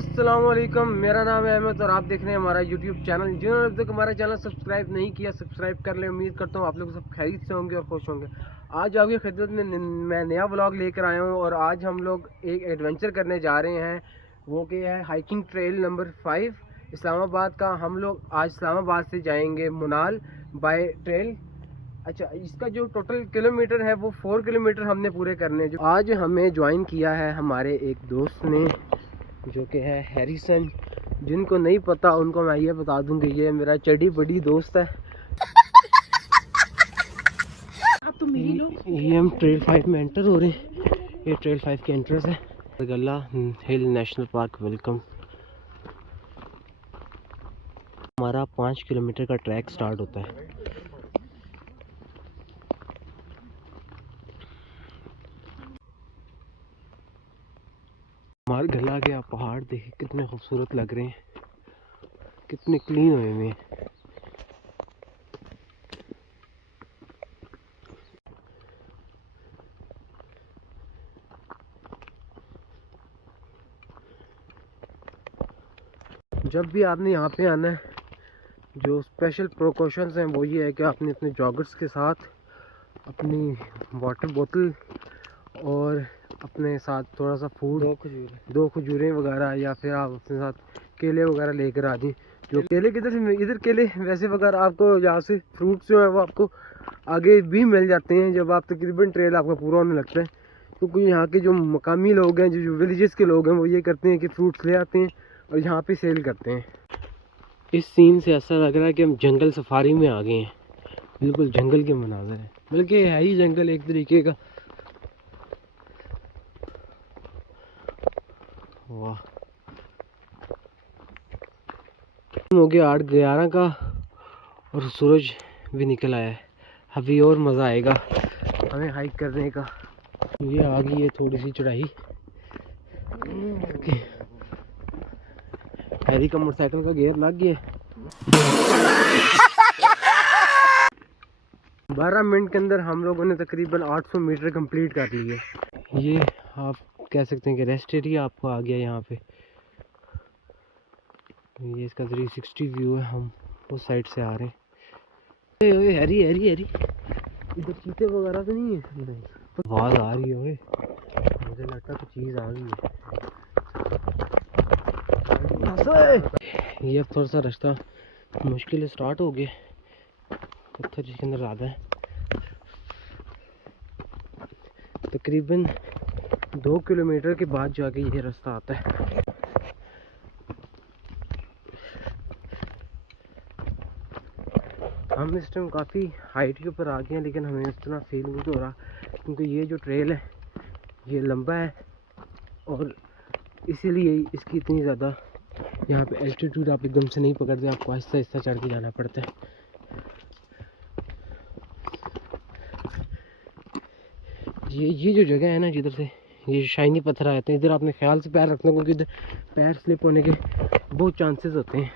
अस्सलाम वालेकुम, मेरा नाम है अहमद और आप देख रहे हैं हमारा यूट्यूब चैनल। जिन्होंने अब तक हमारा चैनल सब्सक्राइब नहीं किया, सब्सक्राइब कर ले। उम्मीद करता हूँ आप लोग सब खैरियत से होंगे और खुश होंगे। आज आपकी खिदमत में मैं नया व्लॉग लेकर आया हूँ और आज हम लोग एक एडवेंचर करने जा रहे हैं, वो कि है हाइकिंग ट्रेल नंबर 5 इस्लामाबाद का। हम लोग आज इस्लामाबाद से जाएंगे मुनाल बाय ट्रेल। अच्छा, इसका जो टोटल किलोमीटर है वो 4 किलोमीटर हमने पूरे करने। जो आज हमें ज्वाइन किया है हमारे एक दोस्त ने, जो कि है हैरिसन। जिनको नहीं पता उनको मैं ये बता दूं कि ये मेरा चढ़ी बड़ी दोस्त है। अब तो मिली लो। ये हम ट्रेल 5 में एंटर हो रहे हैं। ये ट्रेल 5 के एंट्रेंस है। गल्ला हिल नेशनल पार्क वेलकम। हमारा 5 किलोमीटर का ट्रैक स्टार्ट होता है। हमारे गला के आप पहाड़ देखे कितने खूबसूरत लग रहे हैं, कितने क्लीन हुए हुए हैं। जब भी आपने यहाँ पे आना है, जो स्पेशल प्रिकॉशंस हैं वो ये है कि आपने अपने जॉगर्स के साथ अपनी वाटर बोतल और अपने साथ थोड़ा सा फूड, दो खजूरें वगैरह, या फिर आप अपने साथ केले वगैरह लेकर आ जाएं। जो केले किधर से, इधर केले वैसे वगैरह आपको यहाँ से फ्रूट्स जो है वो आपको आगे भी मिल जाते हैं जब आप तकरीबन ट्रेल आपका पूरा होने लगता है। क्योंकि यहाँ के जो मकामी लोग हैं, जो विलेजेस के लोग हैं, वो ये करते हैं कि फ्रूट्स ले आते हैं और यहाँ पे सेल करते हैं। इस सीन से ऐसा लग रहा है कि हम जंगल सफारी में आ गए हैं। बिल्कुल जंगल के मनाज़र हैं, बल्कि है ही जंगल एक तरीके का। वाह, हो गया 8:11 का और सूरज भी निकल आया है। अभी और मज़ा आएगा हमें हाइक करने का। ये आ गई है थोड़ी सी चढ़ाई। हैरी का मोटरसाइकिल का गियर लग गया। 12 मिनट के अंदर हम लोगों ने तकरीबन 800 मीटर कंप्लीट कर लिए। ये आप कह सकते हैं कि रेस्ट एरिया आपको आ गया यहाँ पे। ये इसका 360 व्यू है। हम उस साइड से आ रहे हैं। ओए हैरी हैरी हैरी, इधर चीते वगैरह तो नहीं है? आवाज़ आ रही है। ओए मुझे लगता है कुछ चीज़ आ गई है। ये अब थोड़ा सा रास्ता मुश्किल स्टार्ट हो गया, पत्थर जिसके अंदर ज़्यादा है। तकरीबन 2 किलोमीटर के बाद जाके ये रास्ता आता है। हम इस टाइम काफ़ी हाइट के ऊपर आ गए हैं, लेकिन हमें इतना फील नहीं हो रहा क्योंकि ये जो ट्रेल है ये लंबा है और इसीलिए इसकी इतनी ज़्यादा यहाँ पे एल्टीट्यूड आप एकदम से नहीं पकड़ते, आपको आहिस्ता आहिस्ता चढ़ के जाना पड़ता है। ये जो जगह है ना, जिधर से ये शाइनी पत्थर आते हैं, इधर आपने ख्याल से पैर रखना क्योंकि इधर पैर स्लिप होने के बहुत चांसेस होते हैं।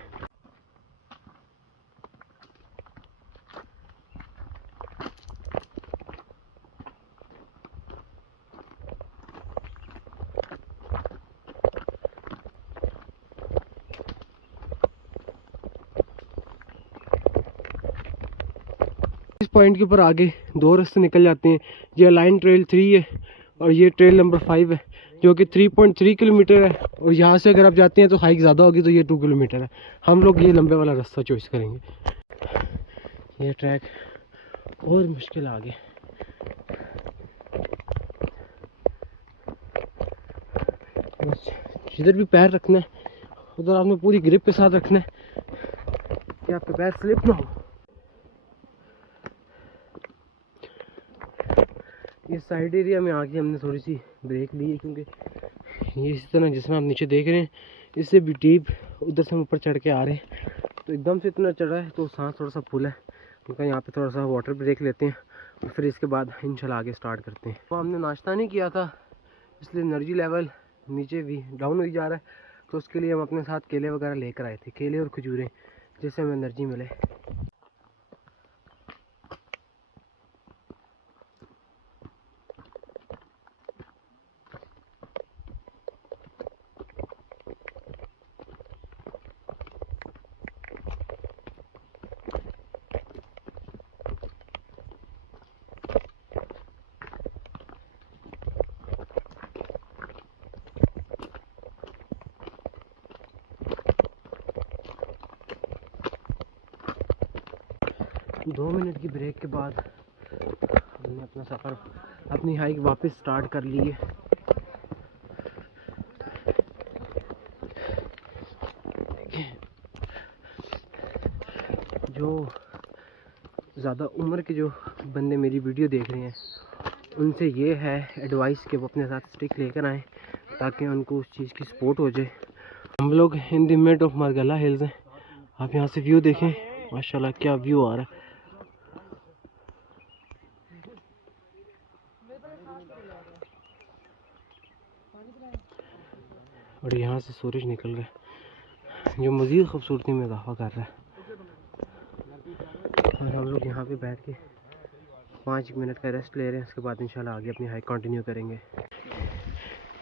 इस पॉइंट के ऊपर आगे 2 रास्ते निकल जाते हैं। ये लाइन ट्रेल 3 है और ये ट्रेल नंबर 5 है, जो कि 3.3 किलोमीटर है। और यहाँ से अगर आप जाते हैं तो हाइक ज़्यादा होगी, तो ये 2 किलोमीटर है। हम लोग ये लंबे वाला रास्ता चॉइस करेंगे। ये ट्रैक और मुश्किल आगे। जिधर भी पैर रखना है उधर आपने पूरी ग्रिप के साथ रखना है कि आपके पैर स्लिप ना हो। इस साइड एरिया में आके हमने थोड़ी सी ब्रेक ली है क्योंकि ये इस तरह जिसमें आप नीचे देख रहे हैं इससे भी डीप उधर से हम ऊपर चढ़ के आ रहे हैं, तो एकदम से इतना चढ़ा है तो सांस थोड़ा सा फुल है। उनका यहाँ पे थोड़ा सा वाटर ब्रेक लेते हैं और फिर इसके बाद इंशाल्लाह आगे स्टार्ट करते हैं। तो हमने नाश्ता नहीं किया था इसलिए एनर्जी लेवल नीचे भी डाउन हो जा रहा है, तो उसके लिए हम अपने साथ केले वगैरह लेकर आए थे, केले और खजूरें, जिससे हमें एनर्जी मिले। 2 मिनट की ब्रेक के बाद हमने अपना सफ़र, अपनी हाइक वापस स्टार्ट कर ली है। जो ज़्यादा उम्र के जो बंदे मेरी वीडियो देख रहे हैं उनसे ये है एडवाइस कि वो अपने साथ स्टिक लेकर आएँ ताकि उनको उस चीज़ की सपोर्ट हो जाए। हम लोग in the mid of Margalla hills हैं। आप यहाँ से व्यू देखें, माशाल्लाह क्या व्यू आ रहा है। और यहाँ से सूरज निकल रहा है जो मज़ीद खूबसूरती में इजाफा कर रहा है। और हम लोग यहाँ पे बैठ के 5 मिनट का रेस्ट ले रहे हैं, उसके बाद इंशाल्लाह आगे अपनी हाइक कंटिन्यू करेंगे।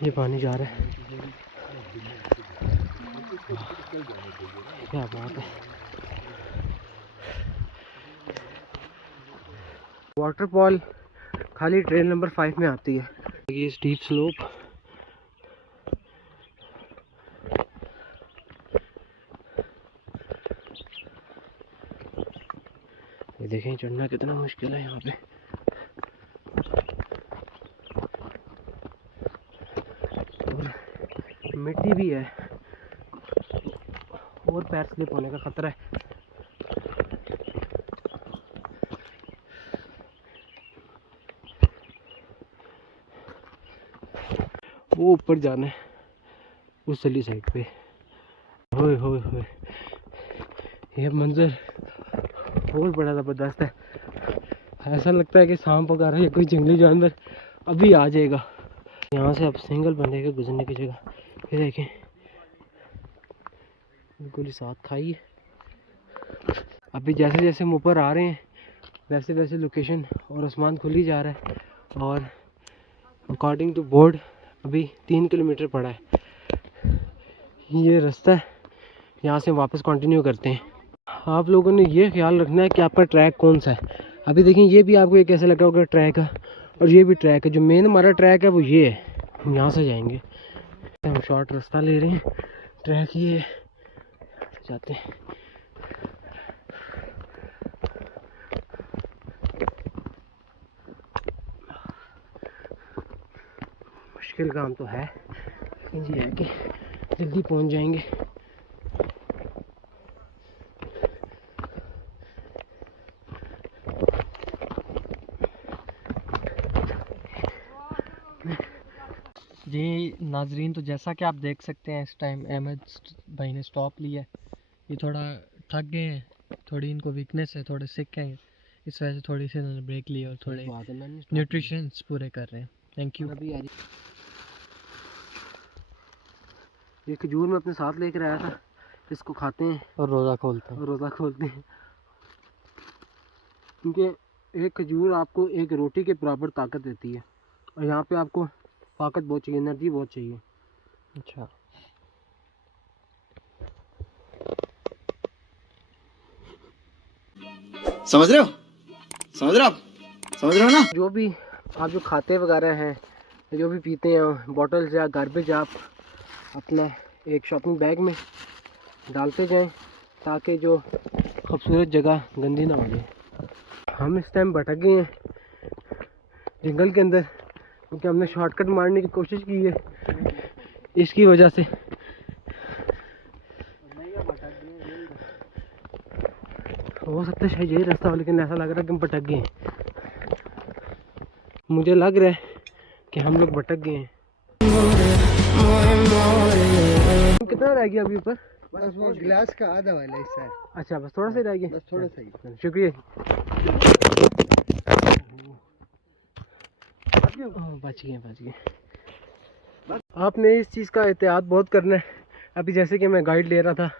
ये पानी जा रहा है, क्या बात है। वाटरफॉल खाली ट्रेन नंबर 5 में आती है। ये स्टीप स्लोप, ये देखें चढ़ना कितना मुश्किल है यहाँ पे। और मिट्टी भी है और पैर स्लिप होने का खतरा है। वो ऊपर जाना है उस वाली साइड पे। होए होए होए, ये मंजर बहुत बड़ा ज़बरदस्त है। ऐसा लगता है कि सांप वगैरह या कोई जंगली जानवर अभी आ जाएगा। यहाँ से अब सिंगल बंदे के गुजरने की जगह, ये देखें बिल्कुल ही साथ खाई है। अभी जैसे जैसे हम ऊपर आ रहे हैं वैसे वैसे लोकेशन और आसमान खुल ही जा रहा है। और अकॉर्डिंग टू बोर्ड अभी 3 किलोमीटर पड़ा है ये रास्ता है। यहाँ से वापस कंटिन्यू करते हैं। आप लोगों ने ये ख्याल रखना है कि आपका ट्रैक कौन सा है। अभी देखें ये भी आपको एक ऐसा लग रहा होगा ट्रैक है और ये भी ट्रैक है। जो मेन हमारा ट्रैक है वो ये है, हम यहाँ से जाएंगे। हम शॉर्ट रास्ता ले रहे हैं, ट्रैक ये है, जाते हैं। मुश्किल काम तो है लेकिन ये है कि जल्दी पहुँच जाएंगे। जी नाजरीन, तो जैसा कि आप देख सकते हैं इस टाइम अहमद भाई ने स्टॉप लिया है। ये थोड़ा थक गए हैं, थोड़ी इनको वीकनेस है, थोड़े सिक हैं, इस वजह से थोड़ी सी इन्होंने ब्रेक ली और थोड़े न्यूट्रिशंस पूरे कर रहे हैं। Thank you. ये खजूर मैं अपने साथ लेकर आया था, इसको खाते हैं और रोज़ा खोलते हैं। और रोज़ा खोलते हैं क्योंकि एक खजूर आपको एक रोटी के बराबर ताकत देती है और यहाँ पे आपको ताकत बहुत चाहिए, एनर्जी बहुत चाहिए। अच्छा, समझ रहे हो? समझ रहे हो आप? समझ रहे हो ना? जो भी आप जो खाते वगैरह हैं, जो भी पीते हैं, बॉटल्स या गार्बेज आप अपना एक शॉपिंग बैग में डालते जाएं ताकि जो खूबसूरत जगह गंदी ना हो जाए। हम इस टाइम भटक गए हैं जंगल के अंदर क्योंकि हमने शॉर्टकट मारने की कोशिश की है, इसकी वजह से हो सकता है शायद यही रास्ता हो, लेकिन ऐसा लग रहा है कि हम भटक गए हैं। मुझे लग रहा है कि हम लोग भटक गए हैं। कितना रह गया अभी ऊपर? बस वो गिलास का आधा वाला हिस्सा है। अच्छा बस थोड़ा सा रह गया, बस थोड़ा सा ही। शुक्रिया। बच गए। आपने इस चीज़ का एहतियात बहुत करना है। अभी जैसे कि मैं गाइड ले रहा था,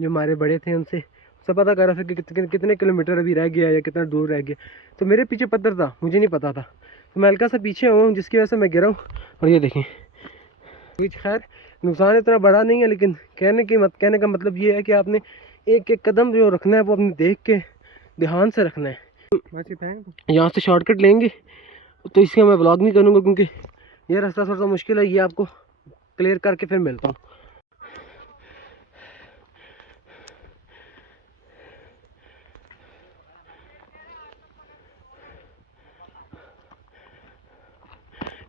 जो हमारे बड़े थे उनसे सब पता कर रहा था कि कितने किलोमीटर अभी रह गया या कितना दूर रह गया। तो मेरे पीछे पत्थर था, मुझे नहीं पता था, तो मैं हल्का सा पीछे हूँ जिसकी वजह से मैं गिरा हूँ। और ये देखें कुछ खैर नुकसान इतना बड़ा नहीं है, लेकिन कहने का मतलब ये है कि आपने एक एक कदम जो रखना है वो अपने देख के ध्यान से रखना है। यहाँ से शॉर्टकट लेंगे तो इसका मैं ब्लॉग नहीं करूँगा क्योंकि ये रास्ता थोड़ा सा मुश्किल है। ये आपको क्लियर करके फिर मिलता हूँ।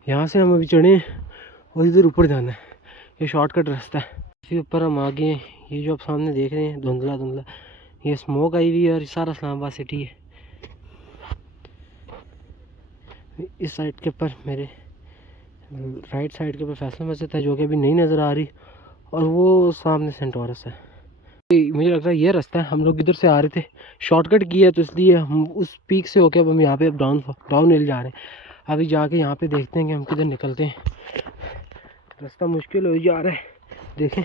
यहाँ से हम अभी चढ़े और इधर ऊपर जाना है, ये शॉर्टकट रास्ता है। फिर ऊपर हम आ गए। ये जो आप सामने देख रहे हैं धुंधला धुंधला, ये स्मोक आई हुई है और ये सारा इस्लामाबाद सिटी है। इस साइड के ऊपर मेरे राइट साइड के ऊपर फैसल मस्जिद है जो कि अभी नहीं नज़र आ रही, और वो सामने सेंट टॉरस है। मुझे लग रहा है ये रास्ता है, हम लोग इधर से आ रहे थे, शॉर्टकट किया तो इसलिए हम उस पीक से होके अब हम यहाँ पे डाउन हिल जा रहे हैं। अभी जाके यहाँ पे देखते हैं कि हम किधर निकलते हैं। रास्ता मुश्किल हो जा रहा है, देखें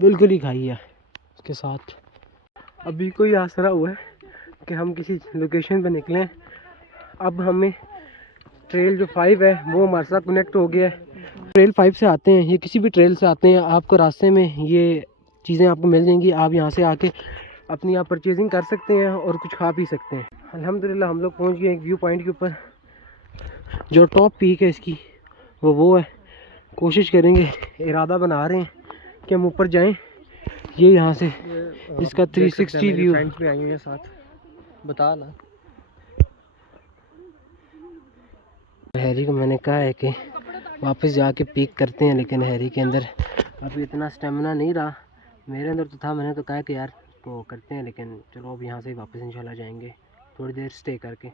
बिल्कुल ही खाई है उसके साथ। अभी कोई आसरा हुआ है कि हम किसी लोकेशन पे निकलें। अब हमें ट्रेल जो 5 है वो हमारे साथ कनेक्ट हो गया है। ट्रेल 5 से आते हैं, ये किसी भी ट्रेल से आते हैं, आपको रास्ते में ये चीज़ें आपको मिल जाएंगी। आप यहाँ से आके अपनी आप परचेजिंग कर सकते हैं और कुछ खा पी सकते हैं। अल्हम्दुलिल्लाह हम लोग पहुँच गए एक व्यू पॉइंट के ऊपर। जो टॉप पीक है इसकी वो है। कोशिश करेंगे, इरादा बना रहे हैं कि हम ऊपर जाएं। ये यहाँ से इसका 360 व्यू। फ्रेंड्स भी आई हुई हैं साथ, बता ना। हैरी को मैंने कहा है कि वापस जाके पीक करते हैं, लेकिन हैरी के अंदर अभी इतना स्टेमिना नहीं रहा। मेरे अंदर तो था, मैंने तो कहा कि यार तो करते हैं, लेकिन चलो अब यहाँ से वापस इंशाल्लाह जाएंगे थोड़ी देर स्टे करके।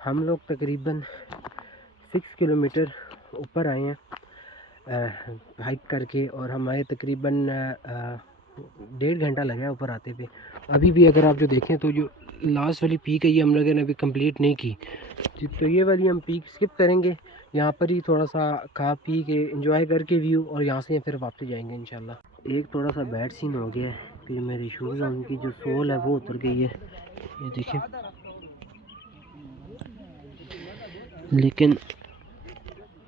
हम लोग तकरीबन 6 किलोमीटर ऊपर आए हैं हाइक करके, और हमारे तकरीबन 1.5 घंटा लगा है ऊपर आते पे। अभी भी अगर आप जो देखें तो जो लास्ट वाली पीक है ये हम लोगों ने अभी कंप्लीट नहीं की, तो ये वाली हम पीक स्किप करेंगे। यहाँ पर ही थोड़ा सा खा पी के एंजॉय करके व्यू, और यहाँ से फिर वापस जाएंगे इंशाल्लाह। एक थोड़ा सा बैड सीन हो गया है कि मेरे शूज़ उनकी जो सोल है वो उतर गई है, ये देखें। लेकिन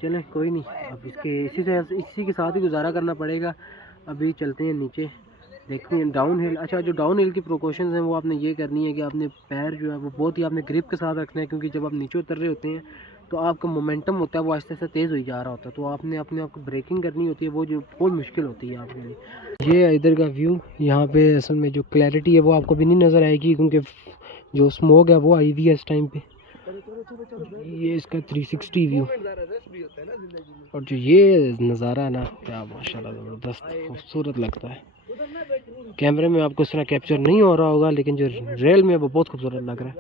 चलें कोई नहीं, अब इसी के साथ ही गुजारा करना पड़ेगा। अभी चलते हैं नीचे, देखते हैं डाउन हिल। अच्छा, जो डाउन हिल की प्रिकॉशंस हैं वो आपने ये करनी है कि आपने पैर जो है वो बहुत ही आपने ग्रिप के साथ रखना है, क्योंकि जब आप नीचे उतर रहे होते हैं तो आपका मोमेंटम होता है वो आहिस्ते आहिस्ते तेज़ हो जा रहा होता है, तो आपने अपने आप को ब्रेकिंग करनी होती है, वो जो बहुत मुश्किल होती है आपके लिए। ये है इधर का व्यू। यहाँ पे असल में जो क्लैरिटी है वो आपको भी नहीं नज़र आएगी, क्योंकि जो स्मोक है वो आई हुई है इस टाइम पे। ये इसका 360 व्यू, और जो ये नज़ारा है ना, क्या माशाल्लाह ज़बरदस्त खूबसूरत लगता है। कैमरे में आपको इस तरह कैप्चर नहीं हो रहा होगा, लेकिन जो रियल में वो बहुत खूबसूरत लग रहा है।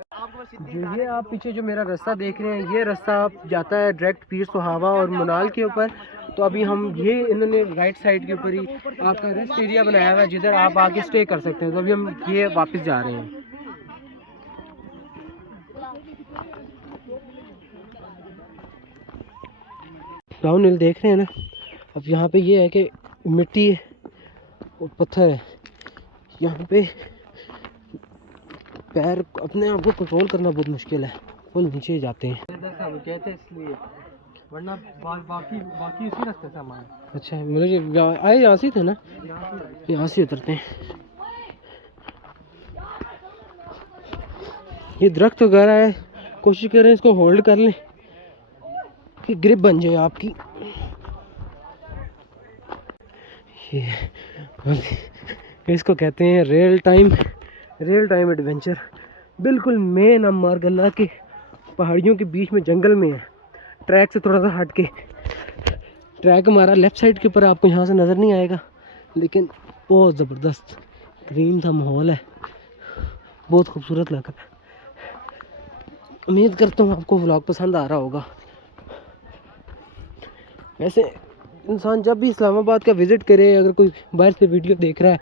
जो ये आप पीछे जो मेरा रास्ता देख रहे हैं, ये रास्ता आप जाता है डायरेक्ट पीर सुहावा और मनाल के ऊपर। तो अभी हम ये इन्होंने राइट साइड के ऊपर ही आपका रेस्ट एरिया बनाया हुआ है जिधर आप आके स्टे कर सकते हैं। तो अभी हम ये वापस जा रहे हैं। डाउन हिल देख रहे हैं ना। अब यहाँ पे ये है कि मिट्टी है और पत्थर है, यहाँ पे पैर अपने आप को कंट्रोल करना बहुत मुश्किल है, फुल नीचे जाते हैं। कहते इसलिए, वरना बाकी उसी रास्ते से हमारे। अच्छा, मुझे आए यहाँ से थे ना, यहाँ से उतरते हैं। ये दरख्त वगैरह है, कोशिश करें इसको होल्ड कर लें कि ग्रिप बन जाए आपकी। ये इसको कहते हैं रियल टाइम एडवेंचर। बिल्कुल मेन हम मारगल्ला के पहाड़ियों के बीच में जंगल में है, ट्रैक से थोड़ा सा हट के। ट्रैक हमारा लेफ़्ट साइड के ऊपर, आपको यहाँ से नज़र नहीं आएगा, लेकिन बहुत ज़बरदस्त ग्रीन सा माहौल है, बहुत खूबसूरत लग रहा है। उम्मीद करता हूँ आपको व्लॉग पसंद आ रहा होगा। वैसे इंसान जब भी इस्लामाबाद का विज़िट करे, अगर कोई बाहर से वीडियो देख रहा है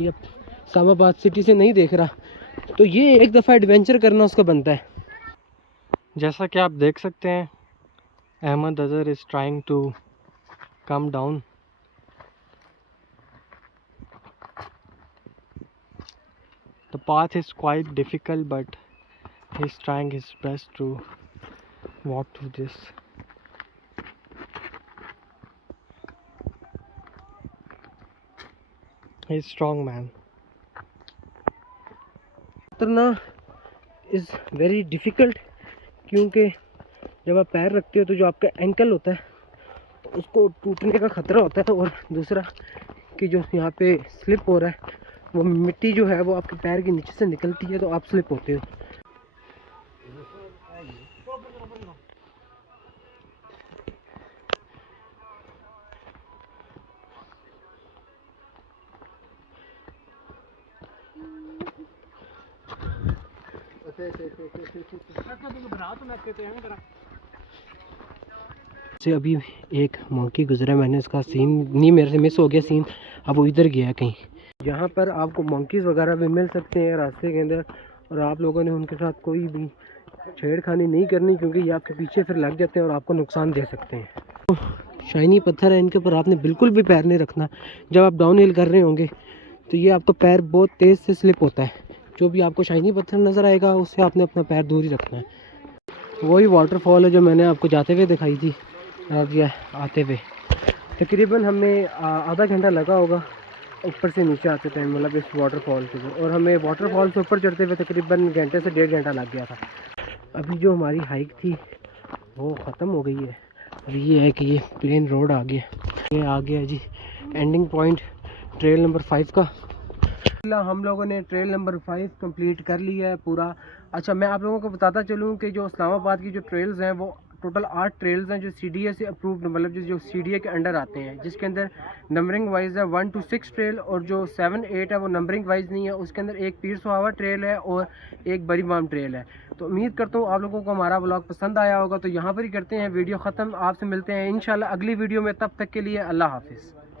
या इस्लामाबाद सिटी से नहीं देख रहा, तो ये एक दफ़ा एडवेंचर करना उसका बनता है। जैसा कि आप देख सकते हैं, Ahmad Azhar is trying to come down. The path is quite difficult, but he's trying his best to walk through this. He's strong man. उतरना इज़ वेरी डिफ़िकल्ट, क्योंकि जब आप पैर रखते हो तो जो आपका एंकल होता है उसको टूटने का ख़तरा होता है, और दूसरा कि जो यहाँ पे स्लिप हो रहा है वो मिट्टी जो है वो आपके पैर के नीचे से निकलती है तो आप स्लिप होते हो। से अभी एक मंकी गुजरा, मैंने इसका सीन नहीं, मेरे से मिस हो गया सीन, अब वो इधर गया कहीं। यहाँ पर आपको मंकीज़ वगैरह भी मिल सकते हैं रास्ते के अंदर, और आप लोगों ने उनके साथ कोई भी छेड़खानी नहीं करनी क्योंकि ये आपके पीछे फिर लग जाते हैं और आपको नुकसान दे सकते हैं। तो शाइनी पत्थर है, इनके ऊपर आपने बिल्कुल भी पैर नहीं रखना। जब आप डाउन हिल कर रहे होंगे तो ये आपका पैर बहुत तेज़ से स्लिप होता है। जो भी आपको शाइनी पत्थर नज़र आएगा उससे आपने अपना पैर दूर ही रखना है। वही वाटरफॉल है जो मैंने आपको जाते हुए दिखाई थी, अब ये आते हुए तकरीबन हमें आधा घंटा लगा होगा ऊपर से नीचे आते टाइम, मतलब इस वाटरफॉल के, और हमें वाटरफॉल से ऊपर चढ़ते हुए तकरीबन घंटे से 1.5 घंटा लग गया था। अभी जो हमारी हाइक थी वो ख़त्म हो गई है। अभी ये है कि ये प्लेन रोड आ गया, ये आ गया जी एंडिंग पॉइंट ट्रेल नंबर 5 का। हम लोगों ने ट्रेल नंबर 5 कंप्लीट कर लिया है पूरा। अच्छा, मैं आप लोगों को बताता चलूँ कि जो इस्लामाबाद की जो ट्रेल्स हैं वो टोटल 8 ट्रेल्स हैं जो CDA से अप्रूव्ड, मतलब जो CDA के अंडर आते हैं, जिसके अंदर नंबरिंग वाइज है 1 to 6 ट्रेल, और जो 7, 8 है वो नंबरिंग वाइज नहीं है। उसके अंदर एक पीर सुहावा ट्रेल है और एक बरीबाम ट्रेल है। तो उम्मीद करता हूँ आप लोगों को हमारा व्लॉग पसंद आया होगा। तो यहाँ पर ही करते हैं वीडियो ख़त्म, आपसे मिलते हैं इंशाल्लाह अगली वीडियो में, तब तक के लिए अल्लाह हाफिज़।